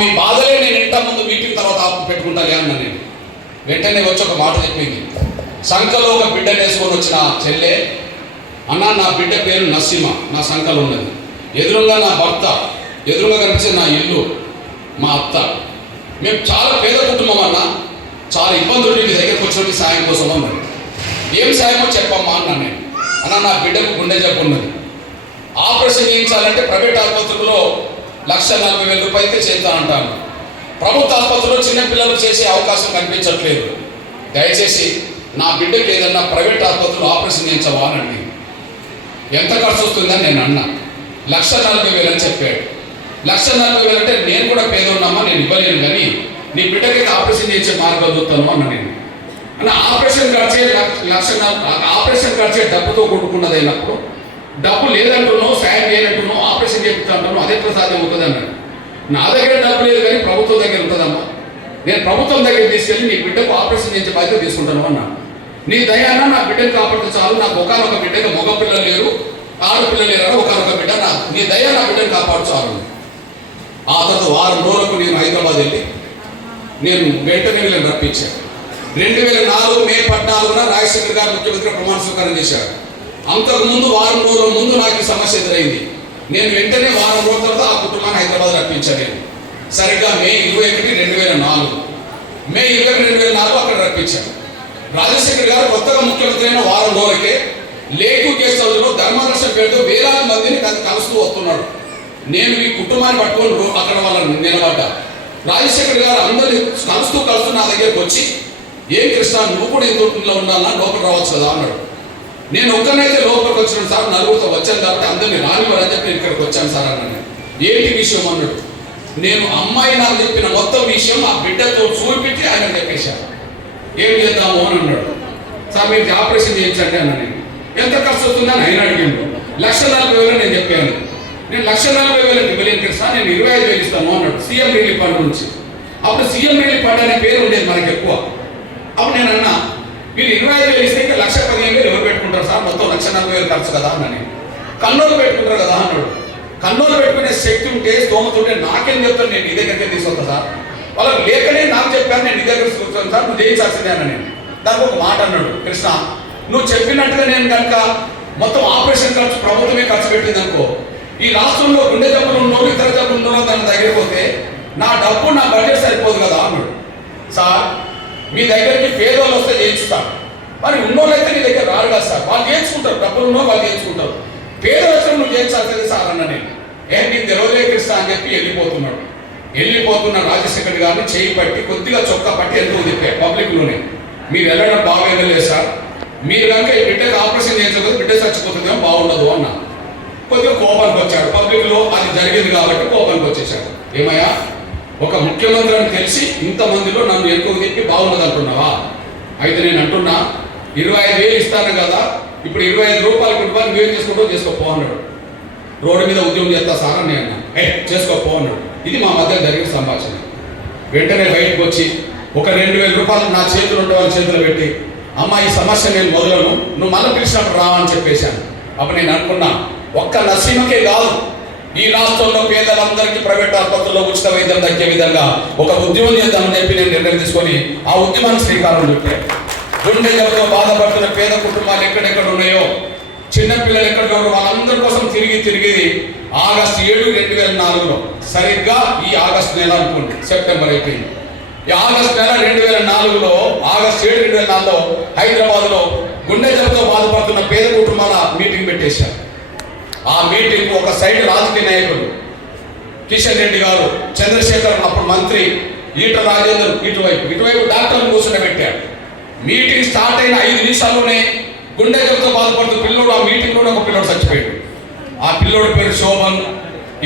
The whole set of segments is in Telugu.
మీ బాధలే నేను ఇంట ముందు మీటింగ్ తర్వాత పెట్టుకుంటానే అన్న. నేను వెంటనే వచ్చి ఒక మాట చెప్పింది. సంఖలో ఒక బిడ్డను వేసుకొని వచ్చిన చెల్లె, అన్న నా బిడ్డ పేరు నసీమ, నా సంఖలో ఉన్నది. ఎదురుగా నా భర్త, ఎదురుగా కనిపించే నా ఇల్లు, మా అత్త. మేము చాలా పేద కుటుంబం అన్న, చాలా ఇబ్బందులు మీ దగ్గరకు వచ్చినట్టు సాయం కోసం అన్నాడు. ఏం సాయమో చెప్పమ్మా అన్నా నేను. అన్న నా బిడ్డకు గుండె జబ్బు ఉన్నది, ఆపరేషన్ చేయించాలంటే ప్రైవేట్ ఆసుపత్రుల్లో 1,40,000 రూపాయలైతే చేస్తానంటాను. ప్రభుత్వ ఆసుపత్రిలో చిన్నపిల్లలు చేసే అవకాశం కనిపించట్లేదు. దయచేసి నా బిడ్డకి ఏదన్నా ప్రైవేట్ ఆసుపత్రిలో ఆపరేషన్ చేయించవా అని అడిగి. ఎంత ఖర్చు వస్తుందని నేను అన్నా. 1,40,000 అని చెప్పాడు. 1,40,000 అంటే నేను కూడా పేదోన్నామా, నేను ఇవ్వలేను, కానీ నీ బిడ్డకైతే ఆపరేషన్ చేయించే మార్గం చూస్తాను అన్న. నేను అన్న ఆపరేషన్ ఖర్చే డబ్బుతో కొట్టుకున్నది అయినప్పుడు, డబ్బు లేదంటున్నావు, సాయం చేయనట్టున్నావు, ఆపరేషన్ చేయించాలంటున్నావు, అదే సాధ్యం అవుతుంది అన్నాడు. నా దగ్గర డబ్బు లేదు కానీ ప్రభుత్వం దగ్గర ఉంటుందమ్మా, నేను ప్రభుత్వం దగ్గర తీసుకెళ్ళి నీ బిడ్డకు ఆపరేషన్ చేయించే బాధ్యత తీసుకుంటాను అన్నా. నీ దయాన్న నా బిడ్డను కాపాడితే చాలు, నాకు ఒకనొక బిడ్డకు మగ పిల్లలు లేరు, ఆడపిల్లలు లేరు, ఒకనొక బిడ్డ, నీ దయ నా బిడ్డను కాపాడు చాలు. ఆ తర్వాత వారం రోజులకు నేను హైదరాబాద్ వెళ్ళి నేను వెంటనే వీళ్ళని రప్పించాను. 2004 మే 14న రాజశేఖర్ గారు ముఖ్యమంత్రి ప్రమాణ స్వీకారం చేశారు. అంతకుముందు వారం రోజుల ముందు నాకు ఈ సమస్య ఎదురైంది. నేను వెంటనే వారం రోజుల తర్వాత ఆ కుటుంబాన్ని హైదరాబాద్ రప్పించాను. నేను సరిగ్గా మే 21, 2004 అక్కడ రప్పించాను. రాజశేఖర్ గారు కొత్తగా ముఖ్యమంత్రి అయిన వారం రోజులకే లేకు గెస్ట్ హౌస్లో ధర్మదర్శనం పేరుతో వేలాది మందిని కలుస్తూ వస్తున్నాడు. నేను ఈ కుటుంబాన్ని పట్టుకొని అక్కడ వాళ్ళని నిలబడ్డా. రాజశేఖర్ గారు అందరినీ కలుస్తూ నా దగ్గరకు వచ్చి, ఏం కృష్ణ నువ్వు కూడా ఇంట్లో ఉండాలన్నా లోపల రావచ్చు కదా అన్నాడు. నేను ఒక్కనైతే లోపలికి వచ్చినాను సార్, నలుగురితో వచ్చాను కాబట్టి అందరినీ రానివ్వరని చెప్పి ఇక్కడికి వచ్చాను సార్ అన్నాను. ఏంటి విషయం అన్నాడు. నేను అమ్మాయి నాకు చెప్పిన మొత్తం విషయం ఆ బిడ్డతో చూపించి ఆయన చెప్పేశాను. ఏం చేద్దాము అని అన్నాడు. సార్ మీరు ఆపరేషన్ చేయించండి అన్న. నేను ఎంత ఖర్చు వస్తుందని ఆయన అడిగాను. 1,40,000 నేను చెప్పాను. నేను 1,40,000 ఇవ్వలేను కృష్ణ, నేను 25,000 ఇస్తాను అన్నాడు. సీఎం రిలీఫ్ ఫండ్ నుంచి. అప్పుడు సీఎం రిలీఫ్ ఫండ్ అనే పేరు ఉండేది మనకి ఎక్కువ. అప్పుడు నేను అన్నా, మీరు 25,000 ఇస్తే ఇంకా 1,15,000 ఎవరు పెట్టుకుంటారు సార్, మొత్తం 1,40,000 ఖర్చు కదా అన్న. నేను కన్నోలు పెట్టుకుంటారు కదా అన్నాడు. కన్నోలు పెట్టుకునే శక్తి ఉంటే, స్తోమత ఉంటే నాకేం చెప్తాను, నేను నీ దగ్గరికి తీసుకొస్తా సార్. వాళ్ళకి లేకనే నాకు చెప్పాను, నేను నీ దగ్గర తీసుకొస్తాను సార్, నువ్వు చేయించాల్సిందే అన్న. నేను దానికి ఒక మాట అన్నాడు. కృష్ణ నువ్వు చెప్పినట్టుగా నేను కనుక మొత్తం ఆపరేషన్ ఖర్చు ప్రభుత్వమే ఖర్చు పెట్టింది అనుకో, ఈ రాష్ట్రంలో గుండె జబ్బులు ఉన్నోడు, ఇతర జబ్బులు ఉన్నోడు దాని దగ్గర పోతే నా డబ్బు, నా బడ్జెట్ సరిపోదు కదా అన్నాడు. సార్ మీ దగ్గరికి పేదోళ్ళు వస్తే చేయించుతారు, మరి ఉన్నోళ్ళు అయితే నీ దగ్గర రారు కదా సార్, వాళ్ళు చేయించుకుంటారు, డబ్బులు ఉన్నో వాళ్ళు చేయించుకుంటారు, పేదలు వచ్చిన నువ్వు చేయించాల్సింది సార్ అన్న. నేను నీకు తెలియలే కృష్ణ అని చెప్పి వెళ్ళిపోతున్న రాజశేఖర్ గారిని చేయి పట్టి కొద్దిగా చొక్కా పట్టి ఎందుకు తిప్పాడు పబ్లిక్లోనే. మీరు వెళ్ళడం బాగా వెళ్ళలేదు సార్, మీరు కనుక ఈ బిడ్డకు ఆపరేషన్ చేయించకపోతే బిడ్డ చచ్చిపోతుందేమో బాగుండదు అన్న. కొద్దిగా కోపానికి వచ్చాడు. పబ్లిక్లో అది జరిగింది కాబట్టి కోపానికి వచ్చేసాడు. ఏమయ్యా, ఒక ముఖ్యమంత్రి అని తెలిసి ఇంతమందిలో నన్ను ఎక్కువ తిప్పి బాగున్నది అంటున్నావా? అయితే నేను అంటున్నా 25,000 ఇస్తాను కదా, ఇప్పుడు 25 రూపాయల కుటుంబాన్ని మీరు చేసుకోపో అన్నాడు. రోడ్డు మీద ఉద్యోగం చేస్తా సార్ అని నేను చేసుకోపో అన్నాడు. ఇది మా మధ్య జరిగిన సంభాషణ. వెంటనే బయటకు వచ్చి ఒక 2,000 రూపాయలు నా చేతులు ఉంటే వాళ్ళ చేతులు పెట్టి, అమ్మ ఈ సమస్య నేను మొదలను, నువ్వు మళ్ళీ పిలిచినప్పుడు రావని చెప్పేశాను. అప్పుడు నేను అనుకున్నా, ఒక్క నసీమకే కాదు, ఈ రాష్ట్రంలో పేదలందరికీ ప్రైవేట్ ఆసుపత్రుల్లో ఉచిత వైద్యం దక్కే విధంగా ఒక ఉద్యమం చేద్దామని చెప్పి నేను నిర్ణయం తీసుకొని ఆ ఉద్యమానికి శ్రీకారం చుట్టాను. గుండె జబ్బుతో బాధపడుతున్న పేద కుటుంబాలు ఎక్కడెక్కడ ఉన్నాయో, చిన్నపిల్లలు ఎక్కడెక్కడ వాళ్ళందరి కోసం తిరిగి ఆగస్టు 7, 2004 సరిగ్గా ఈ ఆగస్టు నెల అనుకోండి, సెప్టెంబర్ అయిపోయింది. ఈ ఆగస్టు నెల 2004 ఆగస్టు 7, 2004 హైదరాబాద్లో గుండె జబ్బుతో బాధపడుతున్న పేద కుటుంబాల మీటింగ్ పెట్టేశారు. ఆ మీటింగ్ ఒక సైడ్ రాజకీయ నాయకులు కిషన్ రెడ్డి గారు, చంద్రశేఖర్ అప్పుడు మంత్రి, ఈటల రాజేందర్ ఇటువైపు డాక్టర్లు కూర్చొని మీటింగ్ స్టార్ట్ అయిన 5 నిమిషాల్లోనే గుండె జబ్బుతో బాధపడుతూ పిల్లోడు, ఆ మీటింగ్లోనే ఒక పిల్లోడు చచ్చిపోయాడు. ఆ పిల్లోడి పేరు శోభన్.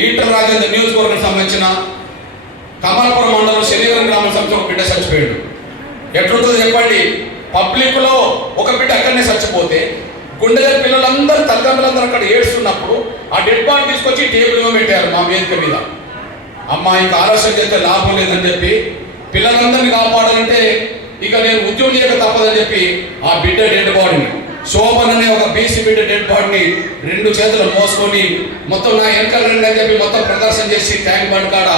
ఈటల రాజేందర్ నియోజకవర్గం సంబంధించిన కమలాపురం మండలం శనివరం గ్రామం సంబంధించిన ఒక బిడ్డ చచ్చిపోయాడు. ఎట్లుంటుందో చెప్పండి, పబ్లిక్లో ఒక బిడ్డ అక్కడనే చచ్చిపోతే గుండె పిల్లలందరూ తల్లిదండ్రులందరూ అక్కడ ఏడుస్తున్నప్పుడు ఆ డెడ్ బాడీ తీసుకొచ్చి టేబుల్ పెట్టారు మా వేదిక మీద. అమ్మ ఇంకా ఆలోచన చేస్తే లాభం లేదని చెప్పి, పిల్లలందరినీ కాపాడాలంటే ఇక నేను ఉద్యోగం చేయక తప్పదని చెప్పి ఆ బిడ్డ డెడ్ బాడీని శోభన్ అనే ఒక బీసీ బిడ్డ డెడ్ బాడీని 2 చేతులు మోసుకొని మొత్తం నా వెనకాల రండి అని చెప్పి మొత్తం ప్రదర్శన చేసి ట్యాంక్ బండ్ కాడ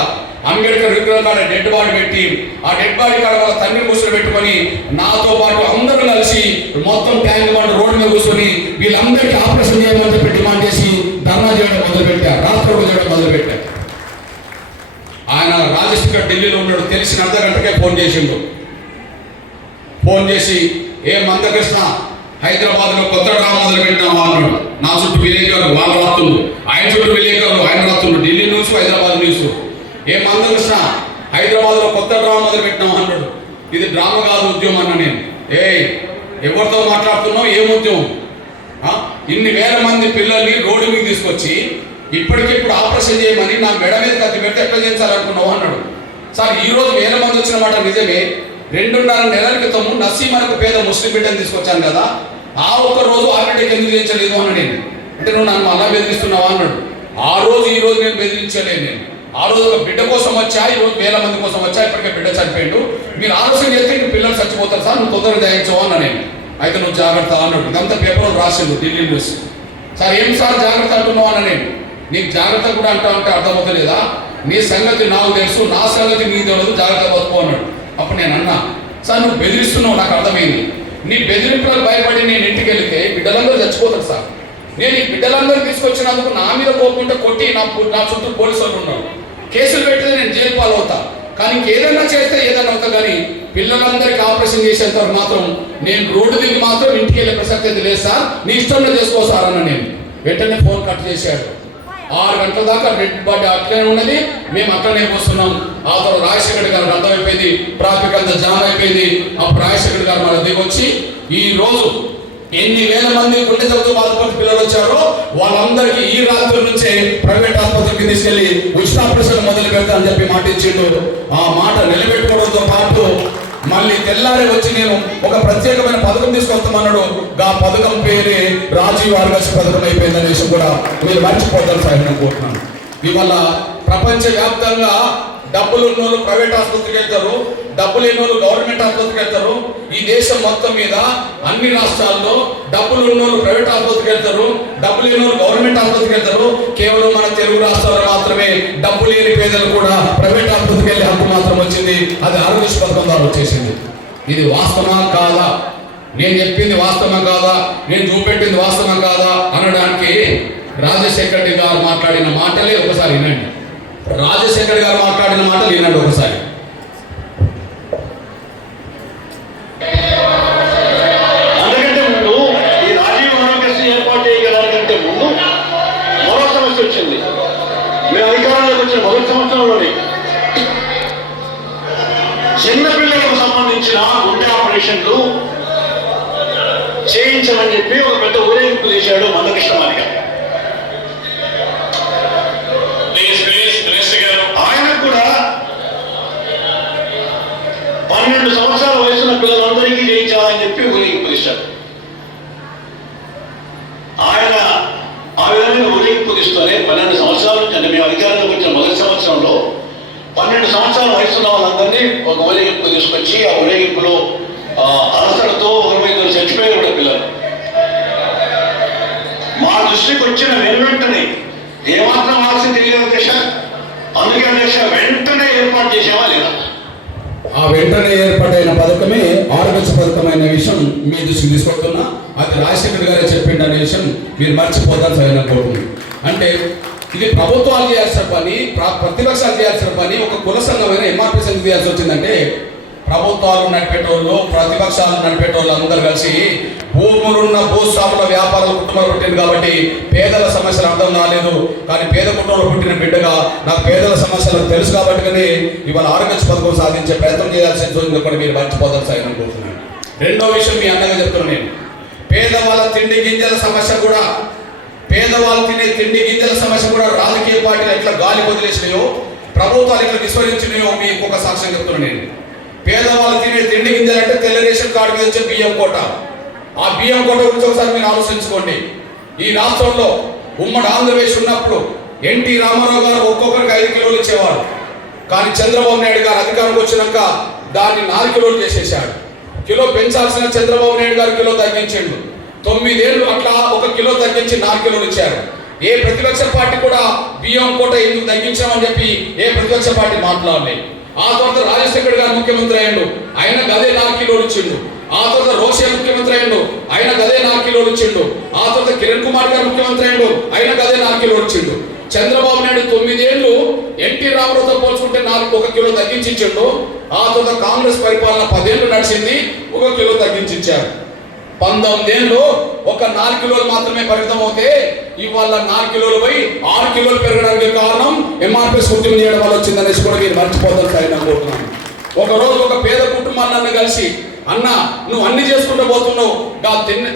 అంబేద్కర్ విగ్రహం కాడ డెడ్ బాడీ పెట్టి ఆ డెడ్ బాడీ కాడ వాళ్ళ తండ్రి కూర్చొని పెట్టుకొని నాతో పాటు అందరూ కలిసి మొత్తం ట్యాంక్ బండ్ రోడ్డు మీద కూర్చొని వీళ్ళందరికీ ఆపరేషన్ చేయమని చెప్పి డిమాండ్ చేసి ధర్నా చేయడం మొదలుపెట్టారు, రాష్ట్ర చేయడం మొదలుపెట్టారు. ఆయన రాజశేఖర్ ఢిల్లీలో ఉన్నాడు, తెలిసిన అర్ధగంటకే ఫోన్ చేసిండు. ఫోన్ చేసి ఏ మందకృష్ణ హైదరాబాద్లో కొత్త డ్రామా మొదలు పెట్టినావా అన్నాడు. నా చుట్టూ విలేకరులు వాళ్ళు రాస్తుండ్రు, ఆయన చుట్టూ విలేకరులు ఆయన రాస్తుండ్రు, ఢిల్లీ న్యూస్ హైదరాబాద్ న్యూస్. ఏ మందకృష్ణ హైదరాబాద్లో కొత్త డ్రామా మొదలు పెట్టినావా అన్నాడు. ఇది డ్రామా కాదు, ఉద్యమం అన్న నేను. ఎవరితో మాట్లాడుతున్నావు, ఏం ఉద్యమం? ఇన్ని వేల మంది పిల్లల్ని రోడ్డు మీద తీసుకొచ్చి ఇప్పటికిప్పుడు ఆపరేషన్ చేయమని నా మెడ మీద కత్తి పెడితే ఎట్లా చేయించాలనుకున్నావు అన్నాడు. సార్ ఈ రోజు వేల మంది వచ్చిన మాట నిజమే. 2.5 నెలల క్రితము నసీమనకు పేద ముస్లిం బిడ్డను తీసుకొచ్చాను కదా, ఆ ఒక్క రోజు ఆర్బిటీకి ఎందుకు చేయించలేదు అన్న నేను. అంటే నువ్వు నన్ను అలా బెదిరిస్తున్నావా అన్నాడు. ఆ రోజు ఈ రోజు నేను బెదిరించలేదు. నేను ఆ రోజు ఒక బిడ్డ కోసం వచ్చా, ఈ రోజు వేల మంది కోసం వచ్చా. ఇప్పటికే బిడ్డ చనిపోయాడు. మీరు ఆలోచన చేస్తే ఇంక పిల్లలు చచ్చిపోతారు సార్, నువ్వు తొందరగా దయించవు అన్న నేను. అయితే నువ్వు జాగ్రత్త అన్నాడు. ఇదంతా పేపర్లో రాసిండు ఢిల్లీ న్యూస్. సార్ ఏం సార్ జాగ్రత్త అంటున్నావు అన్న నేను. నీకు జాగ్రత్త కూడా అంటే అర్థమవుతలేదా? నీ సంగతి నాకు తెలుసు, నా సంగతి నీకు తెలియదు, జాగ్రత్త బతుకో అన్నాడు. అప్పుడు నేను అన్నా, సార్ నువ్వు బెదిరిస్తున్నావు, నాకు అర్థమైంది. నీ బెదిరింపులకు భయపడి నేను ఇంటికి వెళితే బిడ్డలందరూ చచ్చిపోతారు సార్. నేను ఈ బిడ్డలందరూ తీసుకొచ్చినందుకు నా మీద కోపంటే కొట్టి నా చుట్టూ పోలీసు వాళ్ళు ఉన్నారు, కేసులు పెట్టితే నేను జైలు పాలవుతా. కానీ ఇంకేదైనా చేస్తే ఏదైనా అవుతా. కానీ పిల్లలందరికీ ఆపరేషన్ చేసేంత వరకు మాత్రం నేను రోడ్డు దిగి మాత్రం ఇంటికి వెళ్ళే ప్రసక్తి అయితే లేదు సార్, నీ ఇష్టంలో చేసుకో సార్ అన్న నేను. వెంటనే ఫోన్ కట్ చేశాడు. 6 గంటల దాకా డెడ్ బాడీ అట్లనే ఉన్నది, మేము అట్లనే వస్తున్నాం. ఆ తర్వాత రాజశేఖర్ గారు అర్థమైపోయింది, ట్రాఫిక్ అంతా జామ్ అయిపోయింది. అప్పుడు రాజశేఖర్ గారు మన దగ్గర వచ్చి ఈ రోజు ఎన్ని వేల మంది గుండె జబ్బుతో బాధపడుతున్న పిల్లలు వచ్చారో వాళ్ళందరికీ ఈ రాత్రి నుంచే ప్రైవేట్ ఆసుపత్రికి తీసుకెళ్లి ఉచిత ఆపరేషన్ మొదలు పెడతా అని చెప్పి మాట ఇచ్చిండు. ఆ మాట నిలబెట్టుకోవడంతో పాటు మళ్ళీ తెల్లారి వచ్చి నేను ఒక ప్రత్యేకమైన పథకం తీసుకొస్తామన్నాడు. ఆ పథకం పేరే రాజీవ్ ఆరోగ్య పథకం అయిపోయిందనే విషయం కూడా మీరు మర్చిపోతారు సార్ నేను కోరుతున్నాను. ఇవాళ ప్రపంచ వ్యాప్తంగా డబ్బులు ఉన్నోళ్ళు ప్రైవేట్ ఆసుపత్రికి వెళ్తారు, డబ్బు లేని వాళ్ళు గవర్నమెంట్ ఆసుపత్రికి వెళ్తారు. ఈ దేశం మొత్తం మీద అన్ని రాష్ట్రాల్లో డబ్బులు ఉన్నోళ్ళు ప్రైవేట్ ఆసుపత్రికి వెళ్తారు, డబ్బు లేని వాళ్ళు గవర్నమెంట్ ఆసుపత్రికి వెళ్తారు. కేవలం మన తెలుగు రాష్ట్రాల్లో మాత్రమే డబ్బు లేని పేదలు కూడా ప్రైవేట్ ఆసుపత్రికి వెళ్ళే హక్కు మాత్రం వచ్చింది. అది ఆరోగ్య పథకం ద్వారా వచ్చేసింది. ఇది వాస్తవమా కాదా? నేను చెప్పింది వాస్తవం కాదా, నేను చూపెట్టింది వాస్తవం కాదా అనడానికి రాజశేఖర్ రెడ్డి గారు మాట్లాడిన మాటలే ఒకసారి వినండి. రాజశేఖర్ గారు మాట్లాడిన మాటలు వినండి ఒకసారి. అందుకంటే ముందు ఈ రాజీవ్ ఆరోగ్యశ్రీ ఏర్పాటు చేయగలకంటే ముందు మరో సమస్య వచ్చింది. మేము అధికారంలోకి వచ్చిన మొదటి సంవత్సరంలోనే చిన్నపిల్లలకు సంబంధించిన గుండె ఆపరేషన్లు చేయించమని చెప్పి ఒక పెద్ద ఊరేగింపు చేశాడు మందకృష్ణ మాదిగ. ఆయనకు కూడా 12 సంవత్సరాల వయసున్న పిల్లలందరికీ చేయించాలని చెప్పి ఊరేగింపు తీశాడు. ఆయన ఆ విధంగా ఊరేగింపు తీస్తూనే 12 సంవత్సరాల నుంచి, అంటే మేము అధికారంలోకి వచ్చిన మొదటి సంవత్సరంలో 12 సంవత్సరాల వయసున్న వాళ్ళందరినీ ఒక ఊరేగింపు తీసుకొచ్చి ఆ ఊరేగింపులో అలసటతో 1 చచ్చిపోయారు కూడా పిల్లలు. మా దృష్టికి వచ్చిన వెంటనే ఏమాత్రం ఆలస్యం తెలియదు దేశ, అందుకే దేశ వెంటనే ఏర్పాటు చేసావా లేదా? ఆ వెంటనే ఏర్పాటైన పథకమే ఆరోగ్య పథకమైన విషయం మీ దృష్టికి తీసుకొస్తున్నా. అది రాజశేఖర్ గారే చెప్పిండు అనే విషయం మీరు మర్చిపోతారు సరైన కోరుతుంది. అంటే ఇది ప్రభుత్వాలు చేయాల్సిన పని, ప్రతిపక్షాలు చేయాల్సిన పని, ఒక కుల సంఘమైన ఎంఆర్పీ సంఘం చేయాల్సి వచ్చిందంటే ప్రభుత్వాలు నడిపేటోళ్ళు, ప్రతిపక్షాలు నడిపేటోళ్ళు అందరూ కలిసి భూములున్న భూస్వాముల వ్యాపారాల కుటుంబాలు పుట్టింది కాబట్టి పేదల సమస్యలు అర్థం కాలేదు. కానీ పేద కుటుంబంలో పుట్టిన బిడ్డగా నాకు పేదల సమస్యలు తెలుసు కాబట్టి కానీ ఇవాళ ఆరోగ్య పథకం సాధించే ప్రయత్నం చేయాల్సింది కూడా మీరు మర్చిపోతారు సార్ అనుకుంటున్నాను. రెండో విషయం మీ అన్నగా చెప్తున్నాను నేను, పేదవాళ్ళ తిండి గింజల సమస్య కూడా, పేదవాళ్ళు తినే తిండి గింజల సమస్య కూడా రాజకీయ పార్టీలు ఎట్లా గాలి వదిలేసినాయో, ప్రభుత్వాలు ఎట్లా విస్మరించినాయో మీకు ఒక సాక్ష్యం చెప్తున్నాను నేను. పేదవాళ్ళు తినే తిండి గింజలు అంటే తెల్ల రేషన్ కార్డు మీద వచ్చే బియ్యం కోట. ఆ బియ్యం కోట గురించి ఒకసారి మీరు ఆలోచించుకోండి. ఈ రాష్ట్రంలో ఉమ్మడి ఆంధ్రప్రదేశ్ ఉన్నప్పుడు ఎన్టీ రామారావు గారు ఒక్కొక్కరికి 5 కిలోలు ఇచ్చేవాడు. కానీ చంద్రబాబు నాయుడు గారు అధికారంకి వచ్చినాక దాన్ని 4 కిలోలు చేసేసాడు. కిలో పెంచాల్సిన చంద్రబాబు నాయుడు గారు కిలో తగ్గించిండు. 9 ఏళ్ళు అట్లా 1 కిలో తగ్గించి 4 కిలోలు ఇచ్చారు. ఏ ప్రతిపక్ష పార్టీ కూడా బియ్యం కోట ఎందుకు తగ్గించామని చెప్పి ఏ ప్రతిపక్ష పార్టీ మాట్లాడలేదు. ఆ తర్వాత రాజశేఖర్ గారు ముఖ్యమంత్రి అయ్యిండు, ఆయన గదే 4 కిలోలు ఇచ్చిండు. ఆ తర్వాత రోషే ముఖ్యమంత్రి అయ్యిండు, ఆయన గదే 4 కిలోలు ఇచ్చిండు. ఆ తర్వాత కిరణ్ కుమార్ గారు ముఖ్యమంత్రి అయ్యిండు, ఆయన గదే 4 కిలోలు ఇచ్చిండు. చంద్రబాబు నాయుడు 9 ఏళ్ళు ఎన్టీ రామారావుతో పోల్చుకుంటే 1 కిలో తగ్గించి ఇచ్చిండు. ఆ తర్వాత కాంగ్రెస్ పరిపాలన 10 ఏళ్ళు నడిచింది, 1 కిలో తగ్గించి ఇచ్చారు. 19 ఏళ్ళు ఒక 4 కిలోలు మాత్రమే పరిమితం అవుతే ఇవాళ 4 కిలోలు పోయి 6 కిలోలు పెరగడానికి కారణం ఎంఆర్పీఎస్ ఉద్యమం చేయడం వల్ల వచ్చిందనేసి కూడా మీరు మర్చిపోతారు సార్ అనుకుంటున్నాను. ఒక రోజు ఒక పేద కుటుంబాన్ని కలిసి, అన్న నువ్వు అన్ని చేసుకుంటూ పోతున్నావు,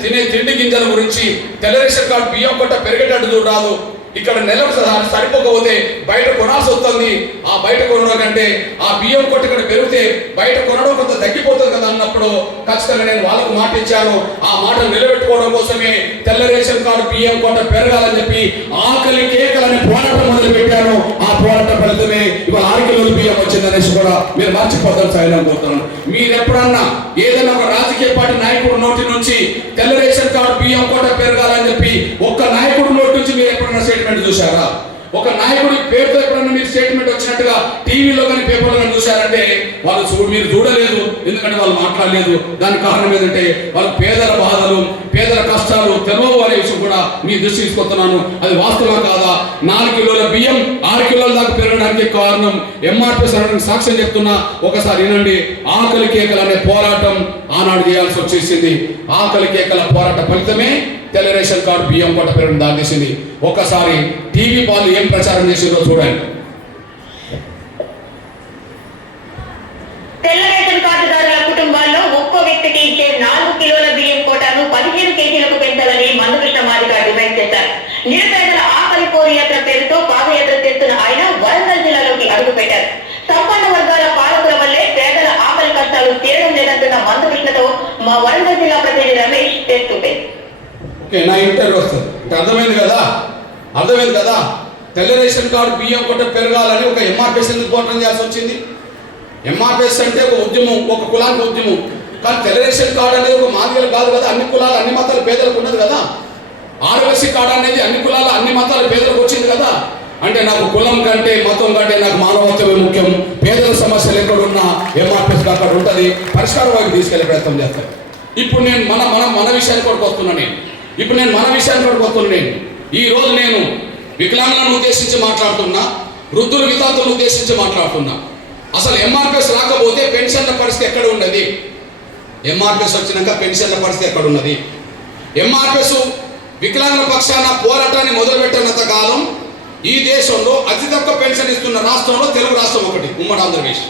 తినే తిండి గింజల గురించి తెల్ల రేషన్ కార్డు బియ్యం కొట్ట పెరిగేటట్టు రాదు, ఇక్కడ నెలకు సరిపోకపోతే బయట కొనాల్సి వస్తుంది, ఆ బయట కొనడం కంటే ఆ బియ్యం కొట్టు ఇక్కడ పెరిగితే బయట కొనడం కొంత తగ్గిపోతుంది కదా అన్నప్పుడు ఖచ్చితంగా నేను వాళ్ళకు మాట ఇచ్చాను. ఆ మాట నిలబెట్టుకోవడం కోసమే తెల్ల రేషన్ కార్డు బియ్యం కొట్ట పెరగాలని చెప్పి ఆకలి కేకలని పోరాటం మొదలు పెట్టాను. ఆ పోరాటం ఫలితమే ఇవాళ 6 కిలోలు బియ్యం వచ్చిందనేసి కూడా మీరు మర్చిపోతారు సార్ అనుకుంటున్నాను. మీరు ఎప్పుడన్నా ఏదైనా ఒక రాజకీయ పార్టీ నాయకుడు నోటి నుంచి తెల్ల రేషన్ కార్డు బియ్యం కొట్ట పెరగాలని చెప్పి ఒక్క నాయకుడు నోటి నుంచి మీరు ఎప్పుడన్నా స్టేట్మెంట్ చూసారా? ఒక నాయకుడి పేరుతో ఎప్పుడన్నా మీరు స్టేట్మెంట్ వచ్చినట్టుగా టీవీలో కానీ పేపర్లో కానీ చూసారంటే మీరు చూడలేదు, ఎందుకంటే వాళ్ళు మాట్లాడలేదు. దానికి కారణం ఏంటంటే వాళ్ళు పేదల బాధలు, పేదల కష్టాలు తెలవవు అనే విషయం కూడా మీ దృష్టి తీసుకొస్తున్నాను. అది వాస్తవం కాదా? 4 కిలోల బియ్యం 6 కిలోల దాకా పెరగడానికి కారణం ఎంఆర్పీఎస్ అనడానికి సాక్ష్యం చెప్తున్నా. ఒకసారి వినండి. ఆకలి కేకలు అనే పోరాటం ఆనాడు చేయాల్సి వచ్చేసింది. ఆకలి కేకల పోరాట ఫలితమే తెల్ల రేషన్ కార్డు బియ్యం కొట్ట పెరగడం దాటేసింది. ఒక్కసారి టీవీ వాళ్ళు ఏం ప్రచారం చేసిందో చూడండి. తెల్ల రేషన్ కార్డుదారుల కుటుంబాల్లో ఒక్కో వ్యక్తికి ఇచ్చే 4 కిలోల బియ్యం కోటాను 15 కేజీలకు పెంచాలని మందకృష్ణ మాదిగ డిమాండ్ చేశారు. నిరుపేదల ఆకలి కోరి యాత్ర పేరుతో పాదయాత్ర చేస్తున్న ఆయన వరంగల్ జిల్లాలోకి అడుగుపెట్టారు. సంపన్న వర్గాల పాలకుల వల్లే పేదల ఆకలి కష్టాలు తీరడం లేదంటున్న మందకృష్ణతో మా వరంగల్ జిల్లా ప్రతినిధి రమేష్ టెస్ట్ నా ఇంటర్వ్యూ వస్తుంది. అర్థమైంది కదా? తెల్ల రేషన్ కార్డు బియ్యం కొట్ట పెరగాలని ఒక ఎంఆర్పీఎస్ ఎందుకు పోరాటం చేయాల్సి వచ్చింది? ఎంఆర్పీఎస్ అంటే ఒక ఉద్యమం, ఒక కులానికి ఉద్యమం. కానీ తెల్ల రేషన్ కార్డు అనేది ఒక మాదిగలు కాదు కదా, అన్ని కులాలు అన్ని మతాల పేదలకు ఉన్నది కదా. ఆరోగ్యశ్రీ కార్డు అనేది అన్ని కులాలు అన్ని మతాల పేదలకు వచ్చింది కదా. అంటే నాకు కులం కంటే మతం కంటే నాకు మానవత్వమే ముఖ్యం. పేదల సమస్యలు ఎక్కడున్నా ఎంఆర్పీఎస్ అక్కడ ఉంటుంది, పరిష్కారం వైపు తీసుకెళ్లే ప్రయత్నం చేస్తాను. ఇప్పుడు నేను మన విషయానికి కూడా వస్తున్నాను. ఈ రోజు నేను వికలాంగులను ఉద్దేశించి మాట్లాడుతున్నా, వృద్ధుల వితాంతులను ఉద్దేశించి మాట్లాడుతున్నా. అసలు ఎంఆర్పీఎస్ రాకపోతే పెన్షన్ల పరిస్థితి ఎక్కడ ఉన్నది? ఎంఆర్పీఎస్ వచ్చినాక పెన్షన్ల పరిస్థితి ఎక్కడ ఉన్నది? ఎంఆర్పీఎస్ వికలాంగుల పక్షాన పోరాటాన్ని మొదలుపెట్టినంత కాలం ఈ దేశంలో అతి తక్కువ పెన్షన్ ఇస్తున్న రాష్ట్రంలో తెలుగు రాష్ట్రం ఒకటి, ఉమ్మడి ఆంధ్రప్రదేశ్.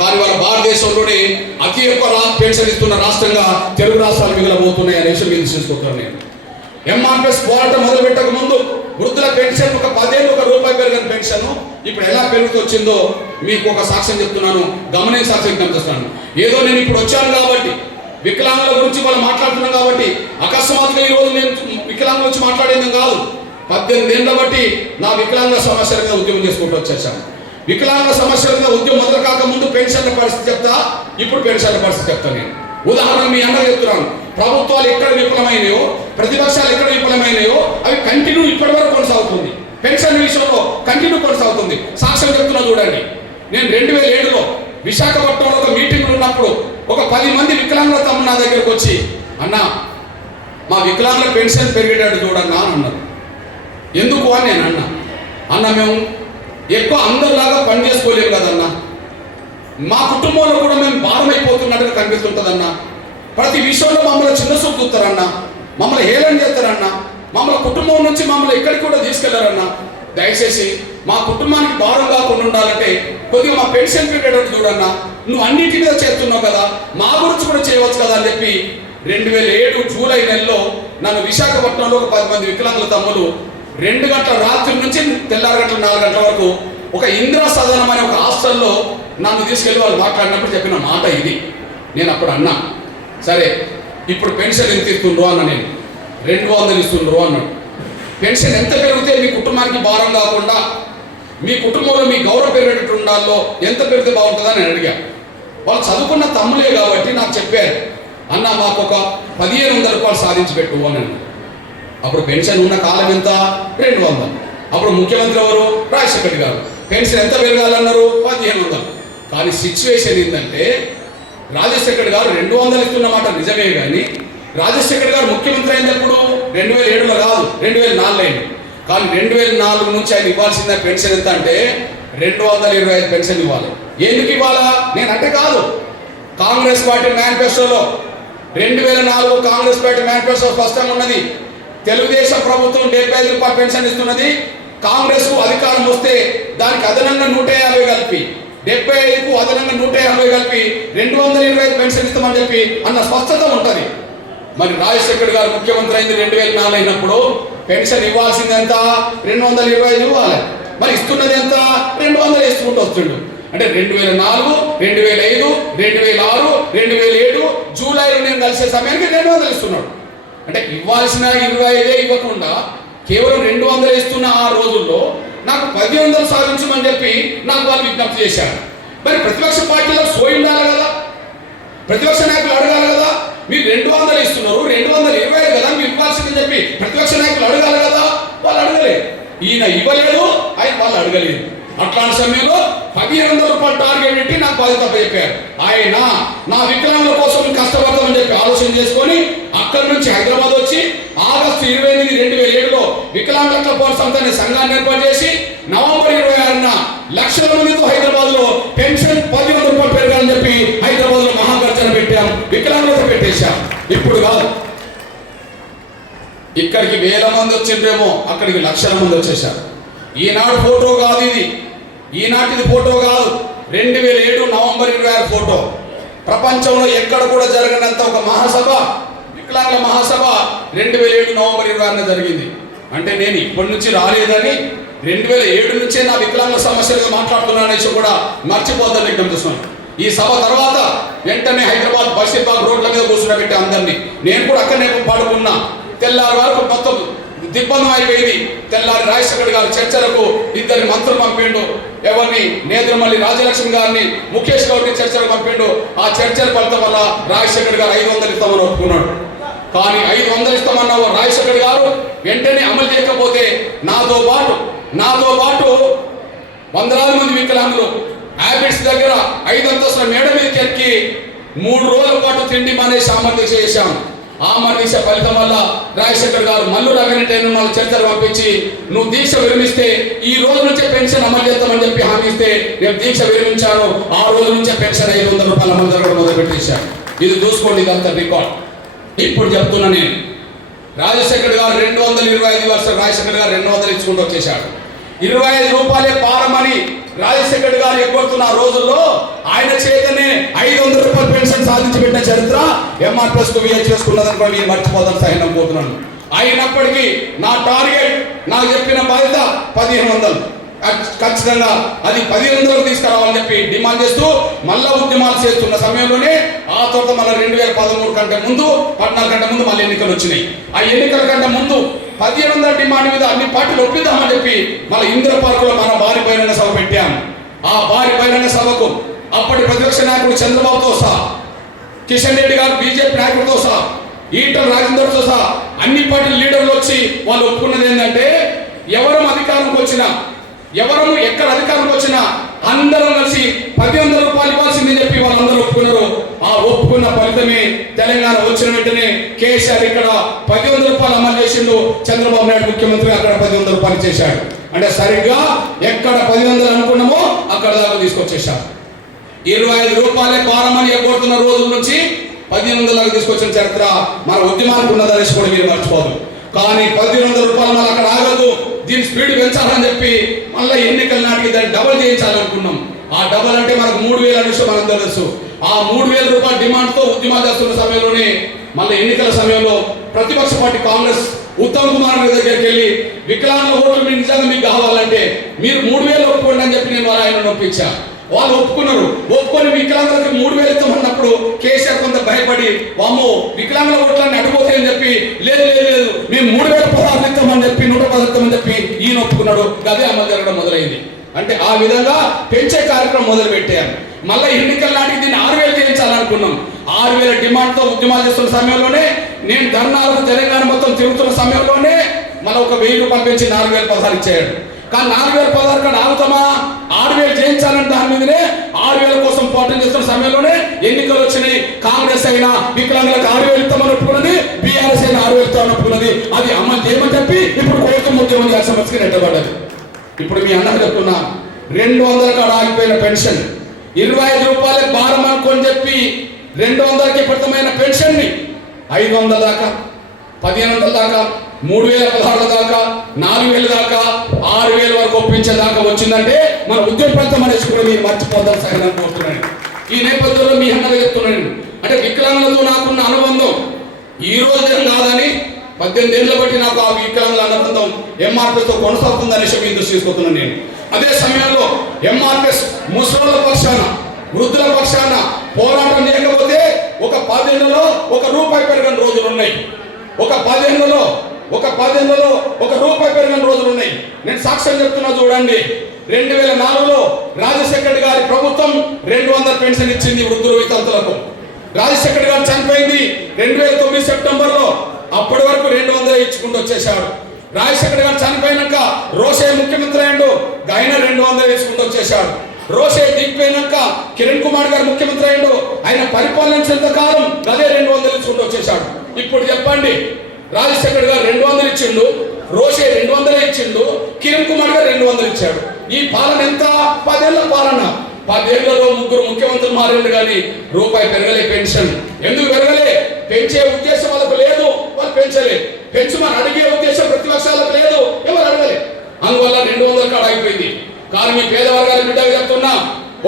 కానీ వాళ్ళ భారతదేశంలోనే అతి ఎక్కువ పెన్షన్ ఇస్తున్న రాష్ట్రంగా తెలుగు రాష్ట్రాలు మిగిలిపోతున్నాయి అనే విషయం మీరు చూసుకుంటాను. నేను ఎంఆర్పీఎస్ పోరాటం మొదలు పెట్టక ముందు వృద్ధుల పెన్షన్ ఒక 10 ఏళ్ళు ₹1 పెరిగిన పెన్షన్ ఇప్పుడు ఎలా పెరుగుతూ వచ్చిందో మీకు ఒక సాక్ష్యం చెప్తున్నాను, గమనించి సాక్ష్యం చెప్తున్నాను. ఏదో నేను ఇప్పుడు వచ్చాను కాబట్టి వికలాంగుల గురించి వాళ్ళు మాట్లాడుతున్నాం కాబట్టి అకస్మాత్తుగా ఈ రోజు నేను వికలాంగుల గురించి మాట్లాడేది కాదు. 18 ఏళ్ళ బట్టి నా వికలాంగుల సమస్యల మీద ఉద్యమం చేసుకుంటూ వచ్చేసాను. వికలాంగుల సమస్యల మీద ఉద్యమం మొదలు కాక ముందు పెన్షన్ల పరిస్థితి చెప్తా, ఇప్పుడు పెన్షన్ల పరిస్థితి చెప్తా. నేను ఉదాహరణ మీ అందరూ చెప్తున్నాను. ప్రభుత్వాలు ఎక్కడ విఫలమైనాయో, ప్రతిపక్షాలు ఎక్కడ విఫలమైనాయో అవి కంటిన్యూ ఇప్పటి వరకు కొనసాగుతుంది. పెన్షన్ విషయంలో కంటిన్యూ కొనసాగుతుంది. సాక్ష్యం చెప్తున్నా చూడండి. నేను 2007లో విశాఖపట్నంలో ఒక మీటింగ్లు ఉన్నప్పుడు ఒక 10 మంది వికలాంగుల తమ్ముడు నా దగ్గరకు వచ్చి, అన్న మా వికలాంగుల పెన్షన్ పెరిగేటట్టు చూడన్నా అని అన్నారు. ఎందుకు అని నేను అన్న మేము ఎక్కువ అందరిలాగా పని చేసుకోలేము కదన్నా, మా కుటుంబంలో కూడా మేము భారం అయిపోతున్నట్టుగా కనిపిస్తుంటుందన్నా, ప్రతి విషయంలో మమ్మల్ని చిన్న చూపు చూస్తారన్నా, మమ్మల్ని హేళన చేస్తారన్నా, మమ్మల్ని కుటుంబం నుంచి మమ్మల్ని ఎక్కడికి కూడా తీసుకెళ్లారన్నా, దయచేసి మా కుటుంబానికి భారం కాకుండా ఉండాలంటే కొద్దిగా మా పెన్షన్ పెట్టేటట్టు చూడన్నా, నువ్వు అన్నిటి మీద చేస్తున్నావు కదా, మా గురించి కూడా చేయవచ్చు కదా అని చెప్పి 2007 జూలై నెలలో నన్ను విశాఖపట్నంలో ఒక 10 మంది వికలాంగుల తమ్ములు 2 గంటల రాత్రి నుంచి తెల్లారి గంటల 4 గంటల వరకు ఒక ఇందిరా సదనం అనే ఒక హాస్టల్లో నన్ను తీసుకెళ్ళి వాళ్ళు మాట్లాడినప్పుడు చెప్పిన మాట ఇది. నేను అప్పుడు అన్నా, సరే ఇప్పుడు పెన్షన్ ఎంత ఇస్తుండ్రు అన్న, నేను 200 ఇస్తుండ్రు అన్నాడు. పెన్షన్ ఎంత పెరిగితే మీ కుటుంబానికి భారం కాకుండా మీ కుటుంబంలో మీ గౌరవం పెరిగేటట్టు ఉండాలో ఎంత పెరిగితే బాగుంటుందని నేను అడిగా. వాళ్ళు చదువుకున్న తమ్ములే కాబట్టి నాకు చెప్పారు, అన్న మాకు ఒక 1500 రూపాయలు సాధించి పెట్టు అని అన్నారు. అప్పుడు పెన్షన్ ఉన్న కాలం ఎంత? 200. అప్పుడు ముఖ్యమంత్రి ఎవరు? రాజశేఖర్ గారు. పెన్షన్ ఎంత పెరగాలన్నారు? 1500. కానీ సిచ్యువేషన్ ఏంటంటే రాజశేఖర్ గారు 200 ఇస్తున్నమాట నిజమే, కానీ రాజశేఖర్ గారు ముఖ్యమంత్రి అయినప్పుడు 2007లో కాదు, 2004 అయింది. కానీ 2004 నుంచి ఆయన ఇవ్వాల్సిన పెన్షన్ ఎంత అంటే 225 పెన్షన్ ఇవ్వాలి. ఎందుకు ఇవ్వాలా? నేనంటే కాదు, కాంగ్రెస్ పార్టీ మేనిఫెస్టోలో 2004 కాంగ్రెస్ పార్టీ మేనిఫెస్టో స్పష్టంగా ఉన్నది. తెలుగుదేశం ప్రభుత్వం 75 రూపాయలు పెన్షన్ ఇస్తున్నది. కాంగ్రెస్ కు అధికారం వస్తే దానికి అదనంగా 150 కలిపి 75కు అదనంగా 150 కలిపి 225 పెన్షన్ ఇస్తామని చెప్పి అన్న స్పష్టత ఉంటుంది. మరి రాజశేఖర్ గారు ముఖ్యమంత్రి అయింది 2004 అయినప్పుడు పెన్షన్ ఇవ్వాల్సింది ఎంత? 225 ఇవ్వాలి. మరి ఇస్తున్నది ఎంత? 200 ఇస్తుకుంటూ వస్తుండు. అంటే 2004, 2005, 2006, 2007 జూలైలో నేను కలిసే సమయానికి 200 ఇస్తున్నాడు. అంటే ఇవ్వాల్సిన 25 ఇవ్వకుండా కేవలం 200 ఇస్తున్న ఆ రోజుల్లో నాకు 1500 సాధించమని చెప్పి నాకు వాళ్ళు విజ్ఞప్తి చేశారు. మరి ప్రతిపక్ష పార్టీలో సోయి ఉండాలి కదా, ప్రతిపక్ష నాయకులు అడగాలి కదా. మీరు 200 ఇస్తున్నారు, 225 కదా మీరు ఇవ్వాల్సిందని చెప్పి ప్రతిపక్ష నాయకులు అడగాలి కదా. వాళ్ళు అడగలేదు, ఈయన ఇవ్వలేదు, ఆయన వాళ్ళు అడగలేదు. అట్లాంటి సమయంలో 1500 రూపాయలు టార్గెట్ పెట్టి నాకు బాధ్యత చెప్పారు. ఆయన నా వికలాంగుల కోసం కష్టపడతామని చెప్పి ఆలోచన చేసుకొని అక్కడి నుంచి హైదరాబాద్ వచ్చి ఆగస్టు 28, 2007లో వికలాంగుల పోరాట అనే సంఘాన్ని ఏర్పాటు చేసి నవంబర్ 26న లక్షల మందితో హైదరాబాద్ లో పెన్షన్ 1500 రూపాయలు పెరగాలని చెప్పి హైదరాబాద్ లో మహాగర్జన పెట్టాం. వికలాంగులతో పెట్టేశాం. ఇప్పుడు కాదు, ఇక్కడికి 1000 మంది వచ్చిండ్రేమో, అక్కడికి లక్షల మంది వచ్చేసారు. ఈనాడు ఫోటో కాదు ఇది, ఈనాటిది ఫోటో కాదు, 2007 నవంబర్ 26 ఫోటో. ప్రపంచంలో ఎక్కడ కూడా జరగనంత ఒక మహాసభ, వికలాంగుల మహాసభ 2007 నవంబర్ 26న జరిగింది. అంటే నేను ఇప్పటి నుంచి రాలేదని 2007 నుంచే నా వికలాంగుల సమస్యలుగా మాట్లాడుతున్నాను అనేసి కూడా మర్చిపోతాను విజ్ఞప్తిస్తున్నాను. ఈ సభ తర్వాత వెంటనే హైదరాబాద్ బషీర్బాగ్ రోడ్ల మీద కూర్చున్నబెట్టి అందరినీ, నేను కూడా అక్కడనే పడుకున్నా. తెల్లారి వరకు మొత్తం దిగ్బంధం అయిపోయింది. తెల్లారి రాజశేఖర్ గారు చర్చలకు 2 మంత్రులు పంపిండు. ఎవరిని? నేదురుమల్లి రాజలక్ష్మి గారిని, ముఖేష్ గౌడ్ని చర్చలకు పంపిండు. ఆ చర్చల ఫలితం వల్ల రాజశేఖర్ గారు 500 ఇస్తామని ఒప్పుకున్నాడు. కానీ 500 ఇస్తామన్న రాజశేఖర్ గారు వెంటనే అమలు చేయకపోతే నాతో పాటు వందలాది మంది వికలాంగులు హ్యాబిట్స్ దగ్గర 5 అంతస్తుల మేడ మీదకి ఎక్కి 3 రోజుల పాటు తిండి మానేసి ఆమర్దీక్ష చేశాం. ఆమర్దీక్ష ఫలితం వల్ల రాజశేఖర్ గారు మల్లు రగనటైన చర్చలు పంపించి నువ్వు దీక్ష విరమిస్తే ఈ రోజు నుంచే పెన్షన్ అమలు చేస్తామని చెప్పి హామీ ఇస్తే నేను దీక్ష విరమించాను. ఆ రోజు నుంచే పెన్షన్ 500 రూపాయలు అమలు జరగడం మొదలుపెట్టేశాను. ఇది చూసుకోండి, ఇదంతా రికార్డ్. ఇప్పుడు చెప్తున్నా నేను, రాజశేఖర్ గారు 225 వర్షాలు రాజశేఖర్ గారు 200 ఇచ్చుకుంటూ వచ్చేశాడు. 25 రూపాయలే పారమని రాజశేఖర్ గారు ఎగ్గొడుతున్న రోజుల్లో ఆయన చేతనే 500 రూపాయలు పెన్షన్ సాధించి పెట్టిన చరిత్ర ఎంఆర్ఎస్ కు విహెచ్ఎస్ ఉన్నదని కూడా మీరు మర్చిపోతాను సహనం పోతున్నాను. అయినప్పటికీ నా టార్గెట్, నాకు చెప్పిన బాధ్యత 1500, ఖచ్చితంగా అది 1500 తీసుకురావాలని చెప్పి డిమాండ్ చేస్తూ మళ్ళా ఉద్యమాలు చేస్తున్న సమయంలోనే ఆ తర్వాత మళ్ళీ 2013 కంటే ముందు 14 కంటే ముందు మళ్ళీ ఎన్నికలు వచ్చినాయి. ఆ ఎన్నికల కంటే ముందు 1500 డిమాండ్ మీద అన్ని పార్టీలు ఒప్పిద్దామని చెప్పి మళ్ళీ ఇందిరా పార్కులో మన భారీ బహిరంగ సభ పెట్టాము. ఆ భారీ బహిరంగ సభకు అప్పటి ప్రతిపక్ష నాయకుడు చంద్రబాబుతో సహా, కిషన్ రెడ్డి గారు బీజేపీ నాయకుడితో సహా, ఈటల రాజేందర్తో సహా అన్ని పార్టీల లీడర్లు వచ్చి వాళ్ళు ఒప్పుకున్నది ఏంటంటే ఎవరు అధికారంకి వచ్చినా, ఎవరు ఎక్కడ అధికారంకి వచ్చినా అందరం కలిసి 1500 రూపాయలు ఇవ్వాల్సిందని చెప్పి వాళ్ళందరూ ఒప్పుకున్నారు. ఆ ఒప్పుకున్న ఫలితమే తెలంగాణ వచ్చిన వెంటనే కేసీఆర్ ఇక్కడ 1500 రూపాయలు అమలు చేసిండు. చంద్రబాబు నాయుడు ముఖ్యమంత్రి అక్కడ 1500 రూపాయలు చేశాడు. అంటే సరిగ్గా ఎక్కడ 1500 అనుకున్నామో అక్కడ దాకా తీసుకొచ్చేశారు. 25 రూపాయలే భారమని ఎగ్గొడుతున్న రోజుల నుంచి 1500 దాకా తీసుకొచ్చిన చరిత్ర మన ఉద్యమానికి ఉన్నదనేసి కూడా మీరు మర్చిపోదు. కానీ 1500 రూపాయలు మళ్ళీ అక్కడ ఆగదు, దీని స్పీడ్ పెంచాలని చెప్పి మళ్ళీ ఎన్నికల నాటికి దాన్ని డబల్ చేయించాలనుకున్నాం. ఆ డబల్ అంటే మనకు 3000 అనే విషయం మనం తెలుసు. ఆ 3000 రూపాయల డిమాండ్తో ఉద్యమాలు చేస్తున్న సమయంలోనే మళ్ళీ ఎన్నికల సమయంలో ప్రతిపక్ష పార్టీ కాంగ్రెస్ ఉత్తమ్ కుమార్ గారి దగ్గరికి వెళ్ళి వికలాంగుల ఓట్లు మీకు నిజంగా మీకు కావాలంటే మీరు 3000 ఒప్పుకోండి అని చెప్పి నేను ఆయన ఒప్పించా. వాళ్ళు ఒప్పుకున్నారు. ఒప్పుకొని వికలాంగులకు 3000 ఇస్తామన్నప్పుడు కేసీఆర్ కొంత భయపడి వామ్మో వికలాంగుల ఓట్లన్నీ అడిపోతాయని చెప్పి లేదు మేము 3000 పదార్థం ఇస్తామని చెప్పి 110 ఇస్తామని చెప్పి ఈయన ఒప్పుకున్నాడు. అదే అమలు జరగడం మొదలైంది. అంటే ఆ విధంగా పెంచే కార్యక్రమం మొదలు పెట్టారు. మళ్ళీ ఎన్నికల నాటికి దీన్ని 6000 చేయించాలనుకున్నాం. 6000 డిమాండ్తో ఉద్యమాలు చేస్తున్న సమయంలోనే నేను ధర్నాలకు తెలంగాణ మొత్తం తిరుగుతున్న సమయంలోనే మన ఒక 1000 రూపాయలు పెంచి 4016 ఇచ్చాడు. కానీ 4016 కన్నా ఆగుతామా? 6000 చేయించాలని దాని మీదనే 6000 కోసం పోరాటం చేస్తున్న సమయంలోనే ఎన్నికలు వచ్చినాయి. కాంగ్రెస్ అయినా వికలాంగులకు 6000 ఇస్తామని ఒప్పుకున్నది, బీఆర్ఎస్ అయినా 6000 ఇస్తామని ఒప్పుకున్నది. అది అమలు చేయమని చెప్పి ఇప్పుడు కోర్టు ముఖ్యమంత్రి ఆ సమస్యకి నెట్టబడ్డది. ఇప్పుడు మీ అన్నకు చెప్తున్నా, 200 కాడ ఆగిపోయిన పెన్షన్ 25 రూపాయలే భారం అనుకొని చెప్పి 200కి పరిమితమైన పెన్షన్ ని 500 దాకా, 1500 దాకా, 3016 దాకా, 4000 దాకా, 6000 వరకు ఒప్పించేదాకా వచ్చిందంటే మన ఉద్యోగ ఫలితం అనేసి కూడా మీరు మర్చిపోతారు సగం కోరుతున్నాను. ఈ నేపథ్యంలో మీ అన్నగా చెప్తున్నాను, అంటే వికలాంగులతో నాకున్న అనుబంధం ఈ రోజు కాదని 18 ఏళ్ళ బట్టి నాకు ఆ వికలాంగుల అనుబంధం ఎంఆర్పిఎస్తో కొనసాగుతుందనేసి మీ దృష్టి తీసుకొస్తున్నాను నేను. అదే సమయంలో ఎంఆర్పిఎస్ ముసలోళ్ళ పక్షాన, వృద్ధుల పక్షాన పోరాటం చేయకపోతే ఒక 10 ఏళ్లలో ₹1 పెరగని రోజులు ఉన్నాయి. ఒక 10 ఏళ్లలో ₹1 పెరగని రోజులు ఉన్నాయి. నేను సాక్ష్యం చెప్తున్నా చూడండి. 2004లో రాజశేఖర్ గారి ప్రభుత్వం 200 పెన్షన్ ఇచ్చింది వృద్ధుల వితంతులకు. రాజశేఖర్ గారు చనిపోయింది 2009 సెప్టెంబర్లో. అప్పటి వరకు 200 ఇచ్చుకుంటూ వచ్చేశాడు. రాజశేఖర్ గారు చనిపోయినాక రోషే ముఖ్యమంత్రి అయ్యాడు, ఆయన 200 వేసుకుంటూ వచ్చేశాడు. రోషే దిగిపోయినాక కిరణ్ కుమార్ గారు ముఖ్యమంత్రి అయ్యాడు, ఆయన పరిపాలించేంత కాలం అదే 200 ఇచ్చుకుంటూ వచ్చేశాడు. ఇప్పుడు చెప్పండి, రాజశేఖర్ గారు 200 ఇచ్చిండు, రోషే 200 ఇచ్చిండు, కిరణ్ కుమార్ గారు 200 ఇచ్చాడు. ఈ పాలన ఎంత? 10 ఏళ్ల పాలన. 10 ఏళ్లలో 3 ముఖ్యమంత్రులు మారిండు కానీ రూపాయి పెరగలే పెన్షన్. ఎందుకు పెరగలే? పెంచే ఉద్దేశం వాళ్ళకు లేదు, వాళ్ళు పెంచలే. పెంచమని అడిగే ఉద్దేశం ప్రతిపక్షాలకు లేదు, ఎవరు అడగలే. అందువల్ల 200 కాడ అయిపోయింది. కానీ మీ పేదవర్గాల బిడ్డగా చెప్తున్నా,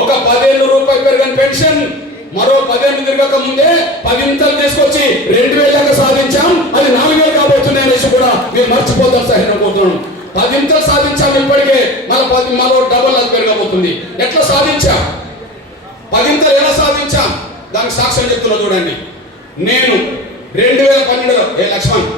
ఒక 10 ఏళ్ళు రూపాయి పెరగని పెన్షన్ మరో 10 ఏళ్ళు తిరగక ముందే 10 ఇంతలు తీసుకొచ్చి 2000 దాకా సాధించాం. అది 4000 కాబోతున్నాయి అనేసి కూడా మీరు మర్చిపోతారు సహితం పోతున్నాం. 10 ఇంతలు సాధించాం, ఇప్పటికే మరో డబల్ అది పెరగబోతుంది. ఎట్లా సాధించాం? 10 ఇంతలు ఎలా సాధించాం? దానికి సాక్ష్యం చెప్తున్నా చూడండి. నేను 2012లో లక్ష్మణ్